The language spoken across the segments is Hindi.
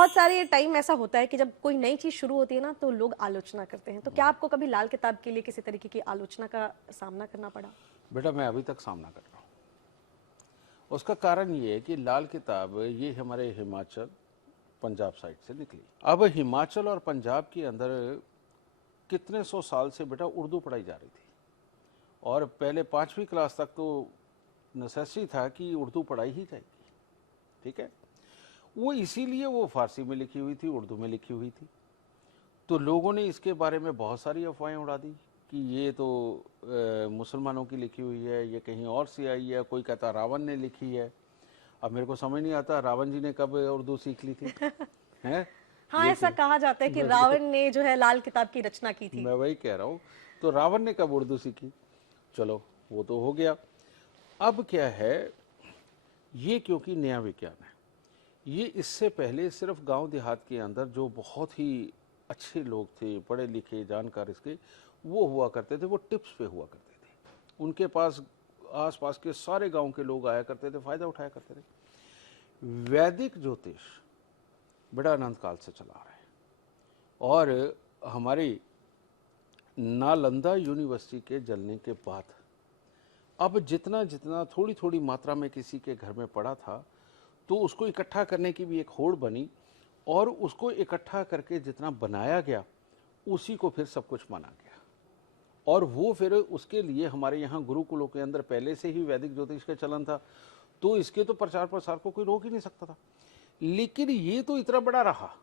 बहुत सारे टाइम ऐसा होता है कि जब कोई नई चीज़ शुरू होती है ना तो लोग आलोचना करते हैं। तो क्या आपको कभी लाल किताब के लिए किसी तरीके की आलोचना का सामना करना पड़ा? बेटा मैं अभी तक सामना कर रहा हूँ। उसका कारण ये है कि लाल किताब ये हमारे हिमाचल पंजाब साइड से निकली। अब हिमाचल और पंजाब के अंदर कितने सौ साल से बेटा उर्दू पढ़ाई जा रही थी और पहले 5वीं क्लास तक तो नेसेसरी था कि उर्दू पढ़ाई ही जाएगी। ठीक है, वो इसीलिए वो फारसी में लिखी हुई थी, उर्दू में लिखी हुई थी। तो लोगों ने इसके बारे में बहुत सारी अफवाहें उड़ा दी कि ये तो मुसलमानों की लिखी हुई है, ये कहीं और से आई है। कोई कहता रावण ने लिखी है। अब मेरे को समझ नहीं आता रावण जी ने कब उर्दू सीख ली थी हैं। हाँ, ये ऐसा कहा जाता है कि रावण ने जो है लाल किताब की रचना की थी। मैं वही कह रहा हूँ, तो रावण ने कब उर्दू सीखी? चलो वो तो हो गया। अब क्या है, ये क्योंकि नया विज्ञान है, ये इससे पहले सिर्फ गांव देहात के अंदर जो बहुत ही अच्छे लोग थे, पढ़े लिखे जानकार इसके, वो हुआ करते थे, वो टिप्स पे हुआ करते थे। उनके पास आसपास के सारे गांव के लोग आया करते थे, फायदा उठाया करते थे। वैदिक ज्योतिष बड़ा अनंत काल से चला आ रहा है और हमारी नालंदा यूनिवर्सिटी के जलने के बाद अब जितना जितना थोड़ी थोड़ी मात्रा में किसी के घर में पड़ा था तो उसको इकट्ठा करने की भी एक होड़ बनी और उसको इकट्ठा करके जितना बनाया गया उसी को फिर सब कुछ माना गया। और वो फिर उसके लिए हमारे यहाँ गुरुकुलों के अंदर पहले से ही वैदिक ज्योतिष का चलन था, तो इसके तो प्रचार प्रसार को कोई रोक ही नहीं सकता था। लेकिन ये तो इतना बड़ा रहा।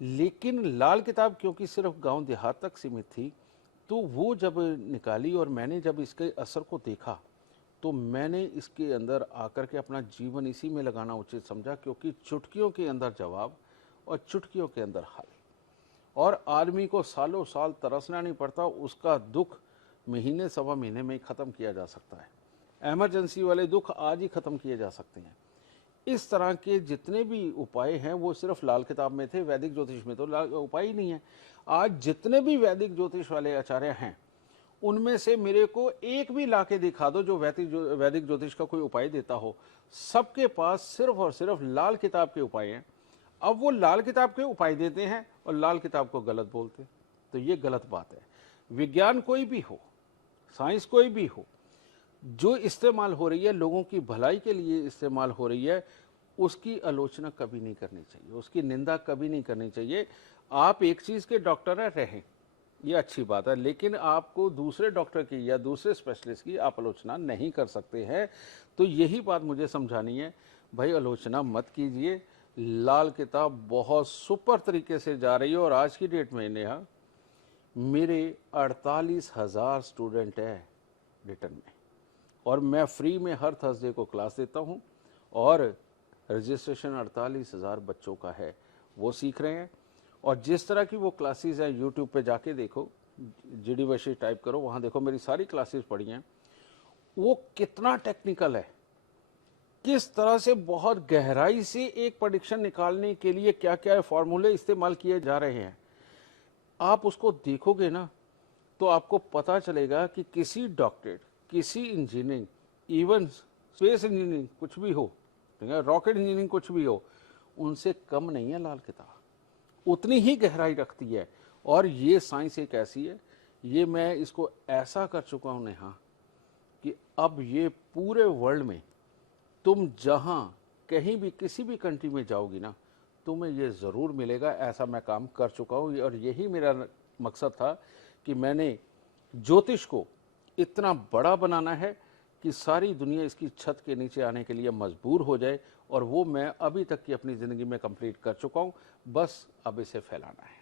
लेकिन लाल किताब क्योंकि सिर्फ गांव देहात तक सीमित थी, तो वो जब निकाली और मैंने जब इसके असर को देखा तो मैंने इसके अंदर आकर के अपना जीवन इसी में लगाना उचित समझा, क्योंकि चुटकियों के अंदर जवाब और चुटकियों के अंदर हल। और आदमी को सालों साल तरसना नहीं पड़ता, उसका दुख महीने सवा महीने में ही ख़त्म किया जा सकता है। एमरजेंसी वाले दुख आज ही ख़त्म किए जा सकते हैं। इस तरह के जितने भी उपाय हैं वो सिर्फ लाल किताब में थे, वैदिक ज्योतिष में तो उपाय ही नहीं है। आज जितने भी वैदिक ज्योतिष वाले आचार्य हैं उनमें से मेरे को एक भी ला के दिखा दो जो वैदिक ज्योतिष का कोई उपाय देता हो। सबके पास सिर्फ और सिर्फ लाल किताब के उपाय हैं। अब वो लाल किताब के उपाय देते हैं और लाल किताब को गलत बोलते हैं, तो ये गलत बात है। विज्ञान कोई भी हो, साइंस कोई भी हो, जो इस्तेमाल हो रही है लोगों की भलाई के लिए इस्तेमाल हो रही है, उसकी आलोचना कभी नहीं करनी चाहिए, उसकी निंदा कभी नहीं करनी चाहिए। आप एक चीज़ के डॉक्टर रहें, ये अच्छी बात है, लेकिन आपको दूसरे डॉक्टर की या दूसरे स्पेशलिस्ट की आप आलोचना नहीं कर सकते हैं। तो यही बात मुझे समझानी है, भाई आलोचना मत कीजिए। लाल किताब बहुत सुपर तरीके से जा रही है और आज की डेट में नेहा मेरे 48,000 स्टूडेंट हैं रिटर्न में, और मैं फ्री में हर थर्सडे को क्लास देता हूँ और रजिस्ट्रेशन 48,000 बच्चों का है, वो सीख रहे हैं। और जिस तरह की वो क्लासेस हैं यूट्यूब पे जाके देखो, जीडी वशी टाइप करो, वहाँ देखो मेरी सारी क्लासेस पढ़ी हैं। वो कितना टेक्निकल है, किस तरह से बहुत गहराई से एक प्रेडिक्शन निकालने के लिए क्या क्या फॉर्मूले इस्तेमाल किए जा रहे हैं। आप उसको देखोगे ना तो आपको पता चलेगा कि किसी डॉक्टरेट, किसी इंजीनियरिंग, इवन स्पेस इंजीनियरिंग कुछ भी हो, रॉकेट इंजीनियरिंग कुछ भी हो, उनसे कम नहीं है लाल किताब, उतनी ही गहराई रखती है। और ये साइंस एक ऐसी है, ये मैं इसको ऐसा कर चुका हूँ नेहा कि अब ये पूरे वर्ल्ड में तुम जहाँ कहीं भी किसी भी कंट्री में जाओगी ना, तुम्हें ये ज़रूर मिलेगा। ऐसा मैं काम कर चुका हूँ और यही मेरा मकसद था कि मैंने ज्योतिष को इतना बड़ा बनाना है कि सारी दुनिया इसकी छत के नीचे आने के लिए मजबूर हो जाए, और वो मैं अभी तक की अपनी ज़िंदगी में कंप्लीट कर चुका हूँ। बस अब इसे फैलाना है।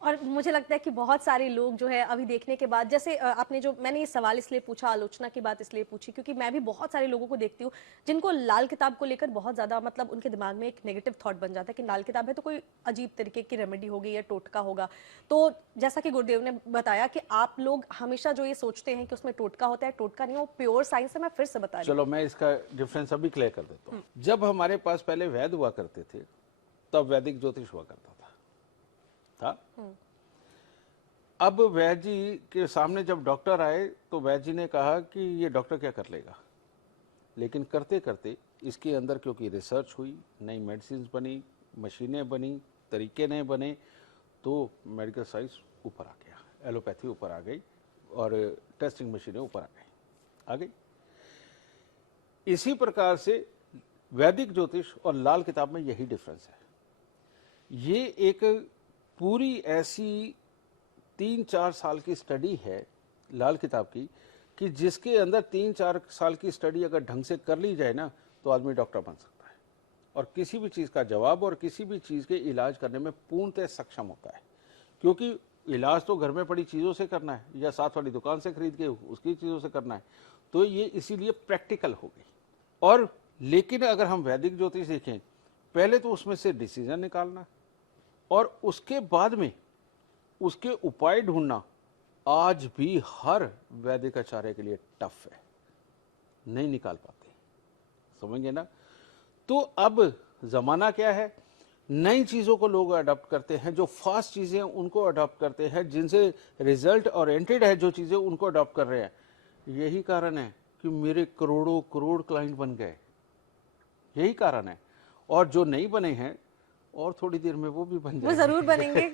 और मुझे लगता है कि बहुत सारे लोग जो है अभी देखने के बाद, जैसे आपने जो, मैंने ये सवाल इसलिए पूछा, आलोचना की बात इसलिए पूछी क्योंकि मैं भी बहुत सारे लोगों को देखती हूँ जिनको लाल किताब को लेकर बहुत ज़्यादा, मतलब उनके दिमाग में एक नेगेटिव थॉट बन जाता है कि लाल किताब है तो कोई अजीब तरीके की रेमेडी होगी या टोटका होगा। तो जैसा कि गुरुदेव ने बताया कि आप लोग हमेशा जो ये सोचते हैं कि उसमें टोटका होता है, टोटका नहीं, वो प्योर साइंस है। मैं फिर से बता रही हूँ। चलो मैं इसका डिफरेंस अभी क्लियर कर देता हूँ। जब हमारे पास पहले वैद्य हुआ करते थे तब वैदिक ज्योतिष हुआ करता था। अब वैद्य जी के सामने जब डॉक्टर आए तो वैद्य जी ने कहा कि ये डॉक्टर क्या कर लेगा, लेकिन करते करते इसके अंदर क्योंकि रिसर्च हुई, नई मेडिसिन बनी, मशीनें बनी, तरीके नए बने, तो मेडिकल साइंस ऊपर आ गया, एलोपैथी ऊपर आ गई और टेस्टिंग मशीनें ऊपर आ गई। इसी प्रकार से वैदिक ज्योतिष और लाल किताब में यही डिफरेंस है। ये एक पूरी ऐसी 3-4 साल की स्टडी है लाल किताब की, कि जिसके अंदर 3-4 साल की स्टडी अगर ढंग से कर ली जाए ना, तो आदमी डॉक्टर बन सकता है और किसी भी चीज़ का जवाब और किसी भी चीज़ के इलाज करने में पूर्णतः सक्षम होता है। क्योंकि इलाज तो घर में पड़ी चीज़ों से करना है या साथ वाली दुकान से खरीद के उसकी चीज़ों से करना है, तो ये इसीलिए प्रैक्टिकल हो गई। और लेकिन अगर हम वैदिक ज्योतिष देखें, पहले तो उसमें से डिसीजन निकालना और उसके बाद में उसके उपाय ढूंढना आज भी हर वैदिक आचार्य के लिए टफ है, नहीं निकाल पाते, समझेंगे ना। तो अब जमाना क्या है, नई चीजों को लोग अडॉप्ट करते हैं, जो फास्ट चीजें उनको अडॉप्ट करते हैं, जिनसे रिजल्ट ओरिएंटेड है जो चीजें उनको अडॉप्ट कर रहे हैं। यही कारण है कि मेरे करोड़ों करोड़ क्लाइंट बन गए, यही कारण है। और जो नहीं बने हैं और थोड़ी देर में वो भी बन वो जाएंगे। जरूर बनेंगे